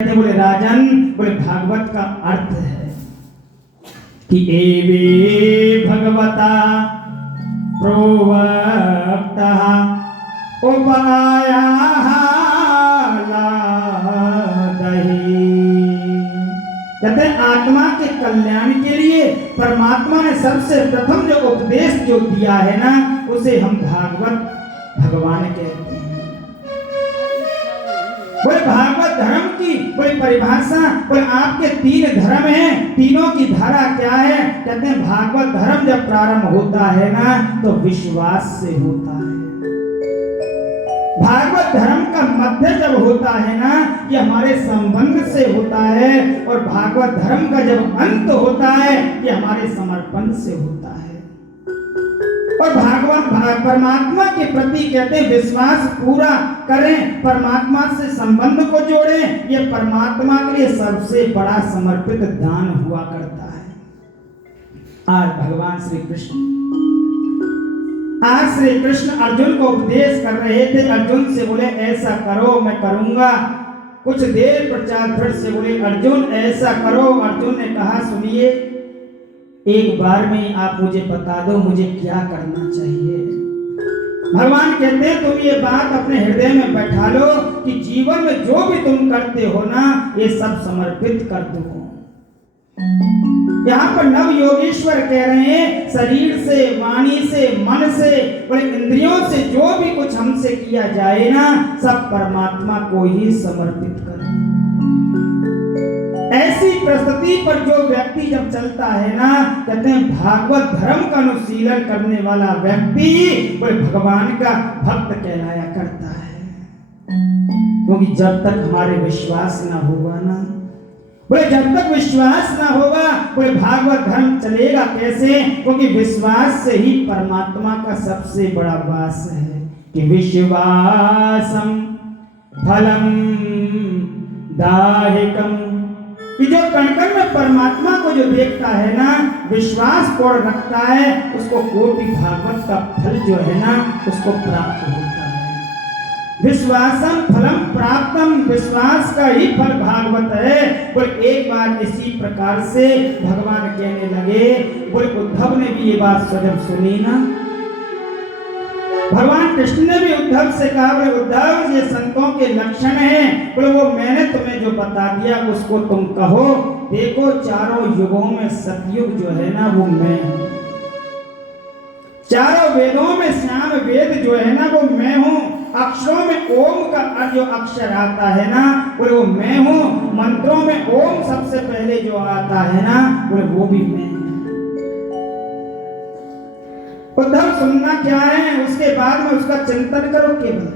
बोले राजन, बोले भागवत का अर्थ है कि एवे भगवता प्रोक्तः उपायाः लादहि। कहते हैं आत्मा के कल्याण के लिए परमात्मा ने सबसे प्रथम जो उपदेश जो दिया है ना, उसे हम भागवत भगवान कहते हैं। बोले भागवत धर्म की कोई परिभाषा, बोले आपके तीन धर्म हैं, तीनों की धारा क्या है? कहते हैं भागवत धर्म जब प्रारंभ होता है ना, तो विश्वास से होता है। भागवत धर्म का मध्य जब होता है ना, ये हमारे संबंध से होता है, और भागवत धर्म का जब अंत होता है, ये हमारे समर्पण से होता है। और भगवान परमात्मा के प्रति कहते हैं विश्वास पूरा करें, परमात्मा से संबंध को जोड़ें, ये परमात्मा के लिए सबसे बड़ा समर्पित दान हुआ करता है। आज भगवान श्री कृष्ण अर्जुन को उपदेश कर रहे थे। अर्जुन से बोले ऐसा करो, मैं करूंगा। कुछ देर पश्चात फिर से बोले अर्जुन ऐसा करो। अर्जुन ने कहा सुनिए, एक बार में आप मुझे बता दो मुझे क्या करना चाहिए। भगवान कहते हैं तुम ये बात अपने हृदय में बैठा लो कि जीवन में जो भी तुम करते हो ना, ये सब समर्पित कर दो। यहाँ पर नव योगेश्वर कह रहे हैं शरीर से, वाणी से, मन से, और इंद्रियों से जो भी कुछ हमसे किया जाए ना, सब परमात्मा को ही समर्पित करो। ऐसी परिस्थिति पर जो व्यक्ति जब चलता है ना, कहते हैं भागवत धर्म का अनुशीलन करने वाला व्यक्ति वो भगवान का भक्त कहलाया करता है। क्योंकि जब तक हमारे विश्वास ना होगा ना, बोले जब तक विश्वास ना होगा, बोले भागवत धर्म चलेगा कैसे? क्योंकि विश्वास से ही परमात्मा का सबसे बड़ा वास है कि विश्वासम फलम दायकम। कि जो कण-कण में परमात्मा को जो देखता है ना, विश्वास को रखता है, उसको कोटि भागवत का फल जो है ना, उसको प्राप्त होता है। विश्वासम फलम प्राप्तम, विश्वास का ही फल भागवत है। बोले एक बार इसी प्रकार से भगवान कहने लगे, बोले उद्धव ने भी ये बात जब सुनी ना, भगवान कृष्ण ने भी उद्धव से कहा, बोले उद्धव ये संतों के लक्षण हैं, बोले वो मैंने तुम्हें जो बता दिया उसको तुम कहो। देखो चारों युगों में सतयुग जो है ना वो मैं हूँ, चारों वेदों में श्याम वेद जो है ना वो मैं हूँ, अक्षरों में ओम का जो अक्षर आता है ना वो मैं हूँ, मंत्रों में ओम सबसे पहले जो आता है ना वो भी मैं हूँ। उद्धव सुनना क्या है, उसके बाद में उसका चिंतन करो केवल।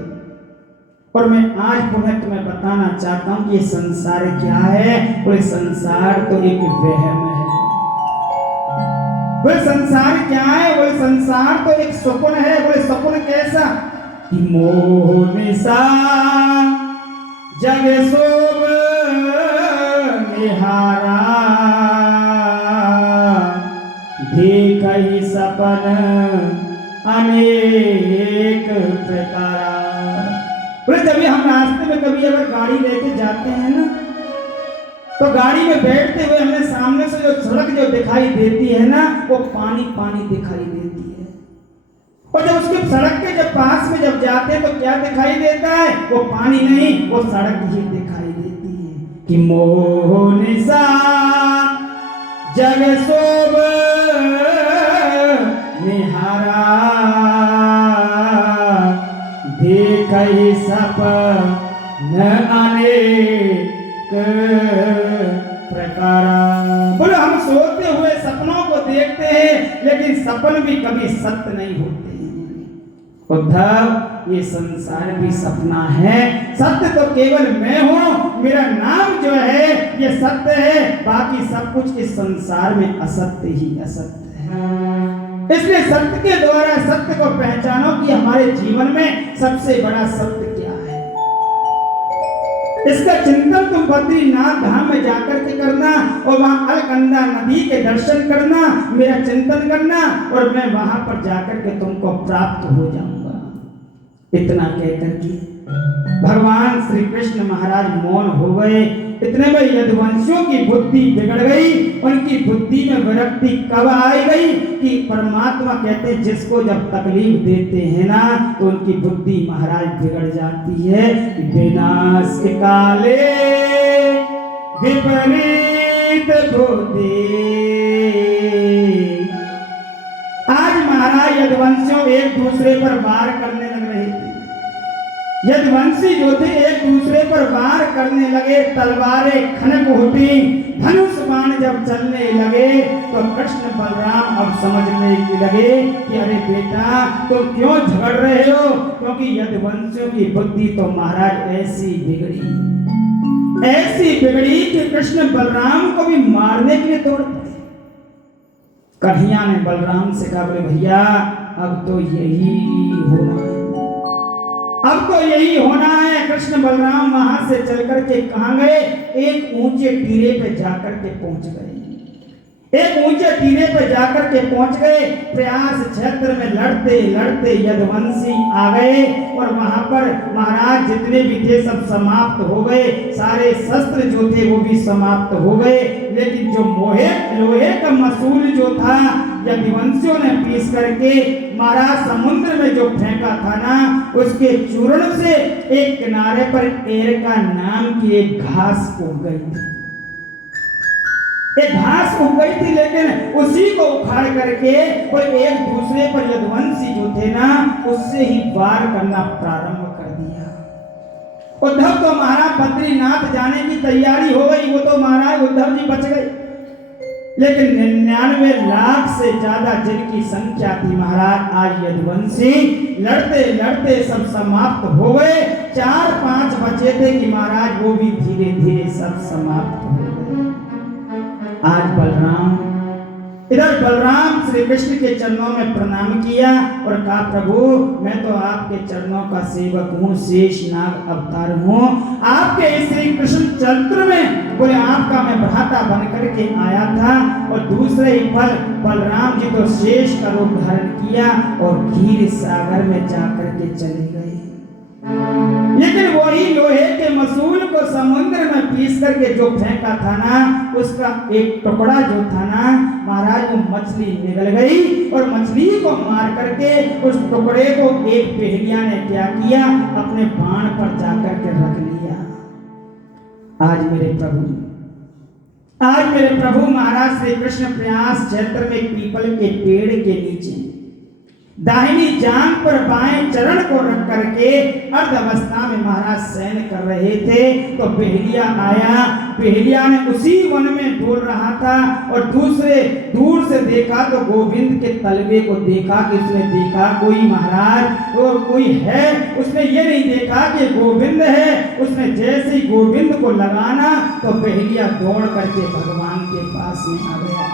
और मैं आज पुनः तुम्हें बताना चाहता हूं कि ये संसार क्या है। बोले संसार तो एक वहम है। बोले संसार क्या है? बोले संसार तो एक स्वप्न है। बोले स्वप्न कैसा? कि मोह निशा जग सोव निहारा, देखहि सपन अनेक प्रकार। बोले जब हम रास्ते में कभी अगर गाड़ी लेके जाते हैं ना, तो गाड़ी में बैठते हुए हमें सामने से जो सड़क जो दिखाई देती है ना, वो पानी पानी दिखाई देती है। और जब उसके सड़क के जब पास में जब जाते हैं तो क्या दिखाई देता है? वो पानी नहीं, वो सड़क ही दिखाई देती है। कि मोह निशा जग सोब निहारा, देखहि सपन अनेक प्रकार। बोले हम सोते हुए सपनों को देखते हैं, लेकिन सपन भी कभी सत्य नहीं होते। उद्धव ये संसार भी सपना है, सत्य तो केवल मैं हूँ, मेरा नाम जो है ये सत्य है, बाकी सब कुछ इस संसार में असत्य ही असत्य है। इसलिए सत्य के द्वारा सत्य को पहचानो कि हमारे जीवन में सबसे बड़ा सत्य क्या है। इसका चिंतन तुम बद्रीनाथ धाम में जाकर के करना, और वहां अलकनंदा नदी के दर्शन करना, मेरा चिंतन करना, और मैं वहां पर जाकर के तुमको प्राप्त हो जाऊंगा। इतना कहकर के भगवान श्री कृष्ण महाराज मौन हो गए। इतने में यदुवंशियों की बुद्धि बिगड़ गई। उनकी बुद्धि में विरक्ति कब आई गई कि परमात्मा कहते हैं जिसको जब तकलीफ देते हैं ना तो उनकी बुद्धि महाराज बिगड़ जाती है। विनाश काले विपरीत बुद्धि। आज महाराज यदुवंशियों एक दूसरे पर वार करने लग रहे थे। यदुवंशी जो थे एक दूसरे पर वार करने लगे, तलवारें खनक उठी, धनुष बाण जब चलने लगे तो कृष्ण बलराम अब समझने लगे कि अरे बेटा तुम क्यों झगड़ रहे हो, क्योंकि यदुवंशियों की बुद्धि तो महाराज ऐसी बिगड़ी कि कृष्ण बलराम को भी मारने के लिए दौड़ पड़े। कन्हैया ने बलराम से कहा, बोले भैया अब तो यही होना है, अब तो यही होना है। कृष्ण बलराम वहां से चलकर के कहां गए, एक ऊंचे टीले पे जाकर के पहुंच गए। एक ऊंचे टीले पे जाकर के पहुंच गए। प्रयास क्षेत्र में लड़ते लड़ते यदुवंशी आ गए और वहां पर महाराज जितने भी थे सब समाप्त हो गए। सारे शस्त्र जो थे वो भी समाप्त हो गए, लेकिन जो लोहे का मसूल जो था यदुवंशियों ने पीस करके महाराज समुद्र में जो फेंका था ना, उसके चूर्ण से एक किनारे पर एरका नाम की एक घास उग गई थी। एक घास उग गई थी, लेकिन उसी को उखाड़ करके कोई एक दूसरे पर यदुवंशी जो थे ना उससे ही वार करना प्रारंभ कर दिया। उद्धव तो महाराज बद्रीनाथ जाने की तैयारी हो गई, वो तो महाराज उद्धव जी बच गए, लेकिन 99 लाख से ज्यादा जिनकी संख्या थी महाराज आज यदुवंशी लड़ते लड़ते सब समाप्त हो गए। 4-5 बचे थे कि महाराज वो भी धीरे धीरे सब समाप्त हो गए। आज बलराम श्री कृष्ण के चरणों में प्रणाम किया और कहा, प्रभु मैं तो आपके चरणों का सेवक हूँ, शेष नाग अवतार हूँ, आपके श्री कृष्ण चरित्र में बोले आपका मैं भ्राता बन करके आया था। और दूसरे ही पल बलराम जी तो शेष का रूप धारण किया और क्षीर सागर में जाकर के चले गए। लेकिन वही लोहे के मसूल को समुद्र में पीस करके जो फेंका था ना, उसका एक टुकड़ा जो था ना महाराज वो मछली निकल गई और मछली को मार करके उस टुकड़े को एक पहेलिया ने क्या किया, अपने बाण पर जाकर के रख लिया। आज मेरे प्रभु महाराज श्री कृष्ण प्रयास क्षेत्र में पीपल के पेड़ के नीचे दाहिनी जांघ पर बाएं चरण को रख करके अर्ध अवस्था में महाराज शयन कर रहे थे तो पहेलिया आया। पहेलिया ने उसी वन में डोल रहा था और दूर से देखा तो गोविंद के तलवे को देखा कि उसने देखा कोई महाराज और कोई है, उसने ये नहीं देखा कि गोविंद है। उसने जैसे ही गोविंद को लगाना तो पहेलिया दौड़ करके भगवान के पास में आ गया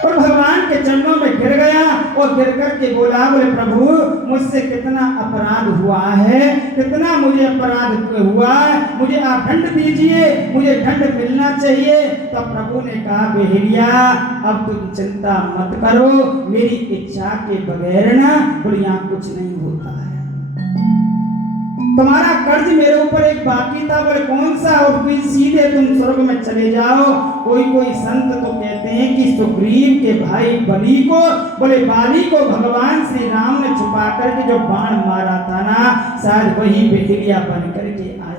और भगवान के चरणों में गिर गया और गिर करके बोला, बोले प्रभु मुझसे कितना अपराध हुआ है, कितना मुझे अपराध हुआ है, मुझे आप दंड दीजिए, मुझे दंड मिलना चाहिए। तो प्रभु ने कहा, पहेलिया अब तुम चिंता मत करो, मेरी इच्छा के बगैर ना बोले यहाँ कुछ नहीं होता है। तुम्हारा कर्ज मेरे ऊपर एक बाकी था, बोले कौन सा, और फिर सीधे तुम स्वर्ग में चले जाओ। कोई संत तो कहते हैं कि सुग्रीव के भाई बलि को, बोले बाली को भगवान श्री राम ने छुपा करके जो बाण मारा था ना, शायद वही पहेलिया बन करके आया।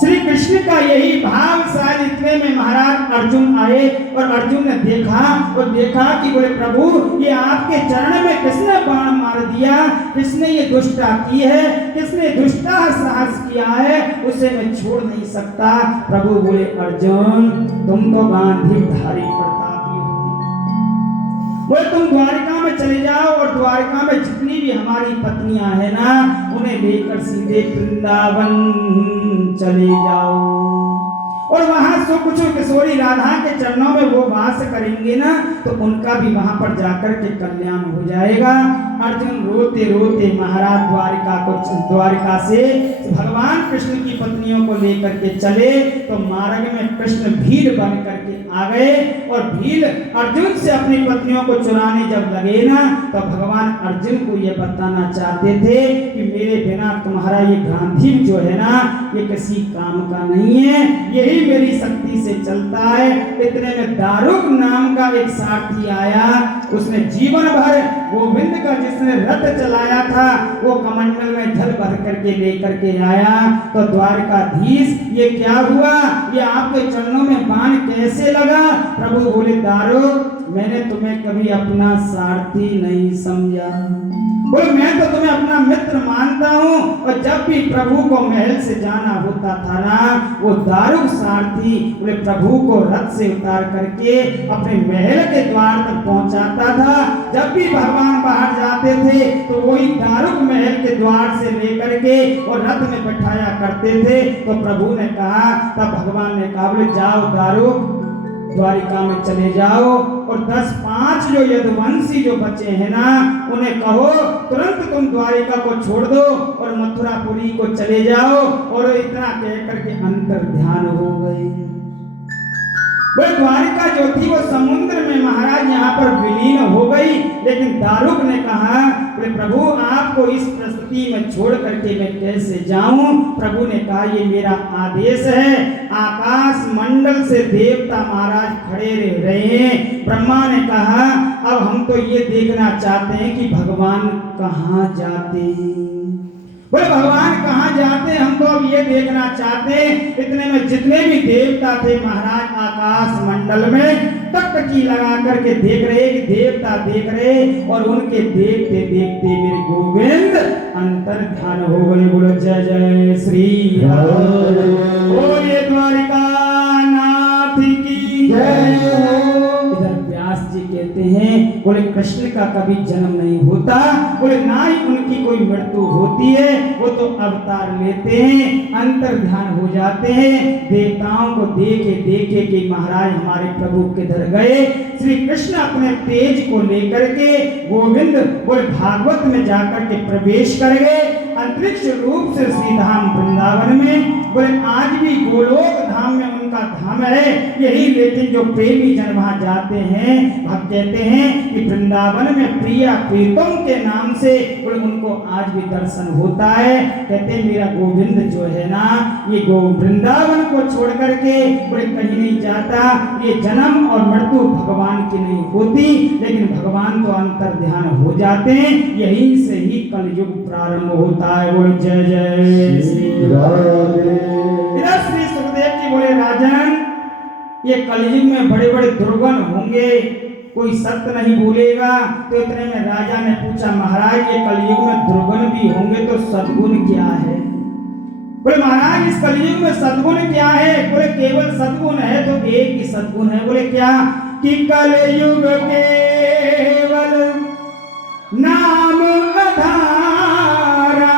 श्री कृष्ण का यही भाव शायद इतने में महाराज अर्जुन आए और अर्जुन ने देखा कि बोले प्रभु ये आपके चरण में किसने बाण मार दिया, किसने ये दुष्टा की है, किसने दुष्टा साहस किया है, उसे मैं छोड़ नहीं सकता। प्रभु बोले अर्जुन तुम तो गांधीधारी प्रतापी हो, बोले तुम द्वारिका में चले जाओ और द्वारिका में जितनी भी हमारी पत्नियां हैं ना उन्हें लेकर सीधे वृंदावन चले जाओ और वहां कुछ किशोरी राधा के चरणों में वो वास करेंगे ना तो उनका भी वहां पर जाकर के कल्याण हो जाएगा। अर्जुन रोते रोते महाराज द्वारिका से भगवान कृष्ण की पत्नियों को लेकर के चले तो मार्ग में कृष्ण भील बन करके आ गए और भील अर्जुन से अपनी पत्नियों को चुराने जब लगे ना तो भगवान अर्जुन को ये बताना चाहते थे कि मेरे बिना तुम्हारा ये गांधीव जो है ना ये किसी काम का नहीं है, यही मेरी शक्ति से चलता है। इतने में दारुक नाम का एक सारथी आया, उसने जीवन भर गोविंद का जिसने रथ चलाया था वो कमंडल में जल भर करके लेकर के आया। तो द्वारकाधीश ये क्या हुआ, ये आपके चरणों में बाण कैसे लगा? प्रभु बोले दारुक मैंने तुम्हें कभी अपना सारथी नहीं समझा, बोले मैं तो तुम्हें अपना मित्र मानता हूँ। और जब भी प्रभु को महल से जाना होता था ना वो दारुक सारथी बोले प्रभु को रथ से उतार करके अपने महल के द्वार तक पहुंचाता था। जब भी भगवान बाहर जाते थे तो वही दारुक महल के द्वार से लेकर के और रथ में बैठाया करते थे। तो प्रभु ने कहा, तब भगवान ने कहा बोले जाओ दारुक द्वारिका में चले जाओ और 10-5 जो यदुवंशी जो बचे हैं ना उन्हें कहो तुरंत तुम द्वारिका को छोड़ दो और मथुरापुरी को चले जाओ। और इतना कहकर के अंतर ध्यान हो गई। वह द्वारिका जो थी वो समुद्र में महाराज यहाँ पर विलीन हो गई। लेकिन दारुक ने कहा प्रभु आपको इस परिस्थिति में छोड़ करके मैं कैसे जाऊं? प्रभु ने कहा ये मेरा आदेश है। आकाश मंडल से देवता महाराज खड़े रह रहे हैं। ब्रह्मा ने कहा अब हम तो ये देखना चाहते हैं कि भगवान कहाँ जाते हैं। बोले भगवान कहाँ जाते, हम तो अब ये देखना चाहते हैं। इतने में जितने भी देवता थे महाराज आकाश मंडल में टकटकी लगा करके देख रहे कि देवता देख रहे और उनके देखते देखते मेरे गोविंद अंतर ध्यान हो गए। बोलो जय जय श्री राम, बोलिए द्वारिका नाथ की जय। जी कहते हैं बोले कृष्ण का कभी जन्म नहीं होता, बोले ना ही उनकी कोई मृत्यु होती है, वो तो अवतार लेते हैं, अंतर ध्यान हो जाते हैं। देवताओं को देखे देखे कि महाराज हमारे प्रभु किधर गए। श्री कृष्ण अपने तेज को लेकर के गोविंद बोले भागवत में जाकर के प्रवेश कर गए अंतरिक्ष रूप से श्रीधाम वृंदावन में। बोले आज भी गोलोक धाम में उनका धाम है यही, लेकिन जो प्रेमी जन वहां जाते हैं भक्त कहते हैं कि वृंदावन में प्रिया प्रीतम के नाम से बोले उनको आज भी दर्शन होता है। कहते हैं मेरा गोविंद जो है ना ये वृंदावन को छोड़ करके बोले कहीं नहीं जाता। ये जन्म और मृत्यु भगवान की नहीं होती, लेकिन भगवान तो अंतर ध्यान हो जाते हैं। यहीं से ही कलयुग प्रारंभ होता है। बोले जय जय श्री राधे। इधर श्री सुखदेव जी बोले राजन ये कलयुग में बड़े बड़े दुर्गुण होंगे, कोई सत्य नहीं बोलेगा। तो इतने में राजा ने पूछा महाराज ये कलयुग में दुर्गुण भी होंगे तो सद्गुण क्या है? बोले महाराज इस कलयुग में सद्गुण क्या है? बोले केवल सद्गुण है तो एक ही सद्गुण है। बोले क्या? कि कलयुग केवल नाम आधारा,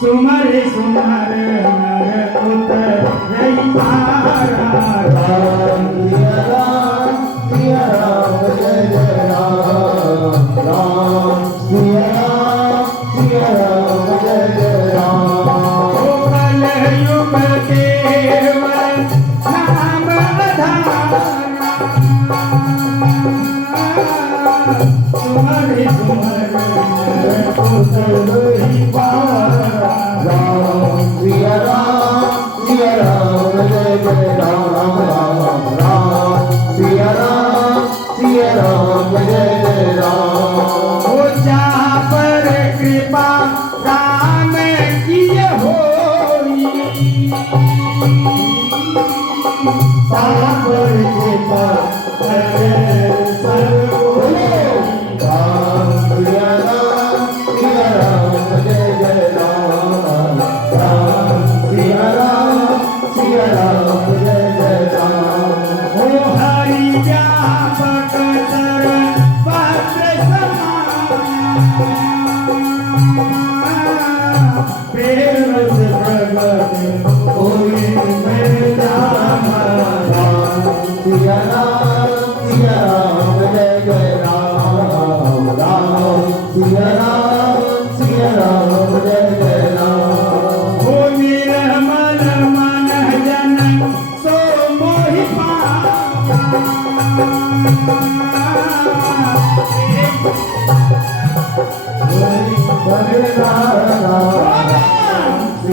सुमर सुमर नर उतरई पारा। राम सिया राम जय जय राम, राम सिया राम जय जय राम। ओ कलयुग केवल नाम आधारा, सुमर सुमर नर उतरई पारा। राम सिया राम जय जय राम, राम राम सिया राम जय जय राम। ओ जहाँ पर कृपा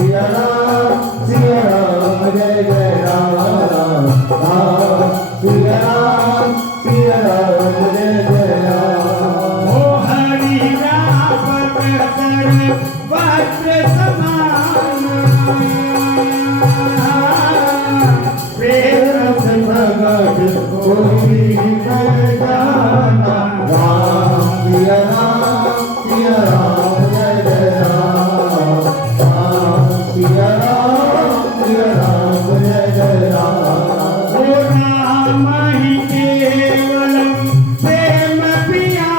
सिया राम जय जय राम राम सिया राम जय जय राम। ओ हरि रावत सर वज्र समान प्रेम से प्रगट कोई न जाना राम सिया राम जय जय राम राम सिया राम जय जय राम। ओ राम ही केवलम प्रेम प्रिया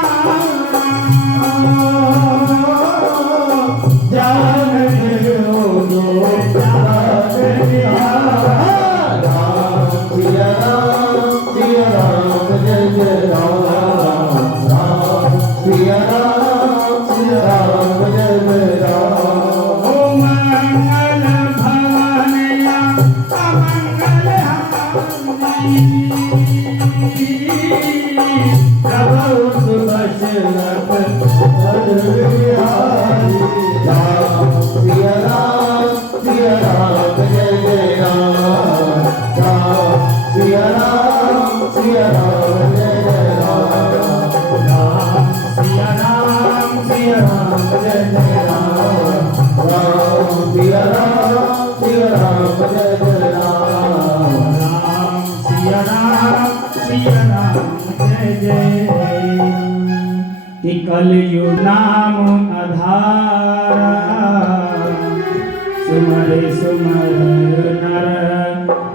जान हो जो राम सिया राम जय जय राम राम सिया राम जय जय राम। ओ मंगल भवनया अमंगल प्रभु सुदर्शनक हरि राम सिया राम जय जय राम राम सिया राम जय जय राम राम सिया राम जय जय राम राम सिया राम जय जय राम। राम सिया राम जय जय कि कलयुग नाम आधार सुमर सुमर नर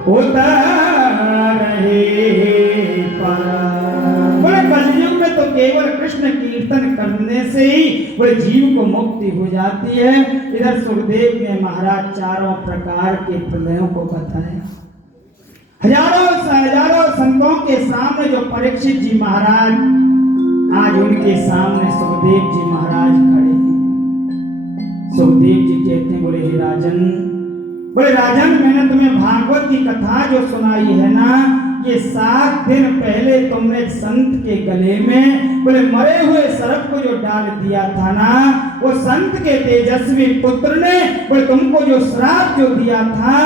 उतर बोले कलयुग में तो केवल कृष्ण कीर्तन करने से ही बोले जीव को मुक्ति हो जाती है। इधर सुखदेव ने महाराज चारों प्रकार के प्रलयों को बताया। हजारों संतों के सामने जो परीक्षित जी महाराज आज उनके सामने सुखदेव जी महाराज खड़े हैं। सुखदेव जी कहते हैं बोले हे राजन, बोले राजन मैंने तुम्हें भागवत की कथा जो सुनाई है ना, ये 7 दिन पहले तुमने एक संत के गले में बोले मरे हुए सर्प को जो डाल दिया था ना, वो संत के तेजस्वी पुत्र ने बोले तुमको जो श्राप जो दिया था,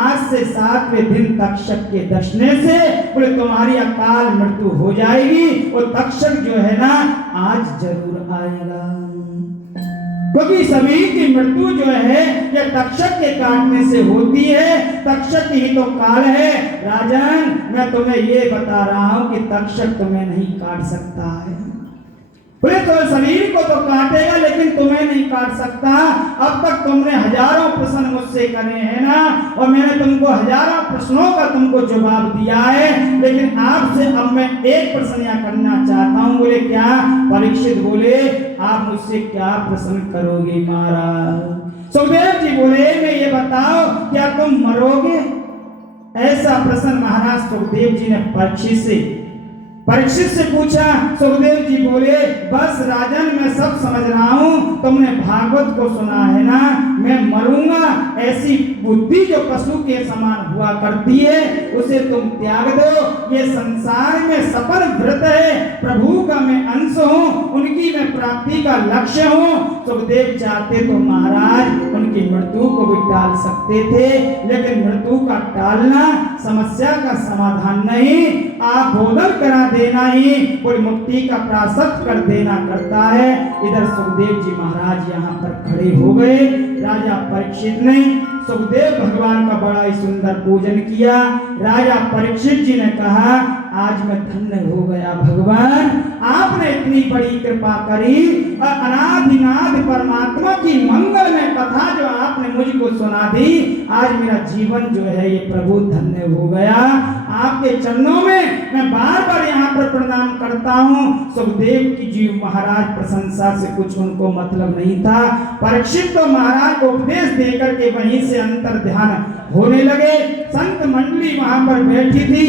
आज से 7वें दिन तक्षक के दर्शने से बोले तुम्हारी अकाल मृत्यु हो जाएगी। वो तक्षक जो है ना आज जरूर आएगा, क्योंकि सभी की मृत्यु जो है ये तक्षक के काटने से होती है। तक्षक ही तो काल है। राजन मैं तुम्हें ये बता रहा हूं कि तक्षक तुम्हें नहीं काट सकता है। बोले तो शरीर को तो काटेगा लेकिन तुम्हें नहीं काट सकता। अब तक तुमने हजारों प्रश्न मुझसे करे हैं ना, और मैंने तुमको हजारों प्रश्नों का तुमको जवाब दिया है, लेकिन आपसे अब मैं एक प्रश्न यहाँ करना चाहता हूँ। बोले क्या? परीक्षित बोले आप मुझसे क्या प्रश्न करोगे महाराज? सुखदेव जी बोले मैं ये बताओ क्या तुम मरोगे? ऐसा प्रश्न महाराज सुखदेव जी ने परीक्षित से पूछा। सुखदेव जी बोले बस राजन मैं सब समझ रहा हूँ, तुमने भागवत को सुना है ना, मैं मरूंगा ऐसी बुद्धि जो पशु के समान हुआ करती है उसे तुम त्याग दो। ये संसार में सफल व्रत है, प्रभु का मैं अंश हूँ, उनकी मैं प्राप्ति का लक्ष्य हूँ। सुखदेव चाहते तो महाराज उनकी मृत्यु को भी टाल सकते थे, लेकिन मृत्यु का टालना समस्या का समाधान नहीं, आप बोधन करा देना ही कोई मुक्ति का प्राशस्त्य कर देना करता है। इधर सुखदेव जी महाराज यहाँ पर खड़े हो गए। राजा परीक्षित ने सुखदेव भगवान का बड़ा ही सुंदर पूजन किया। राजा परीक्षित जी ने कहा आज मैं धन्य हो गया भगवान, आपने इतनी बड़ी कृपा करी और अनादिनाद परमात्मा की मंगलमय कथा जो आपने मुझको सुना दी, आज मेरा जीवन जो है ये प्रभु धन्य हो गया। आपके चरणों में मैं बार बार यहाँ पर प्रणाम करता हूँ। सुखदेव की जी महाराज प्रशंसा से कुछ उनको मतलब नहीं था। परीक्षित तो महाराज को उपदेश देकर के वहीं से अंतर ध्यान होने लगे। संत मंडली वहां पर बैठी थी।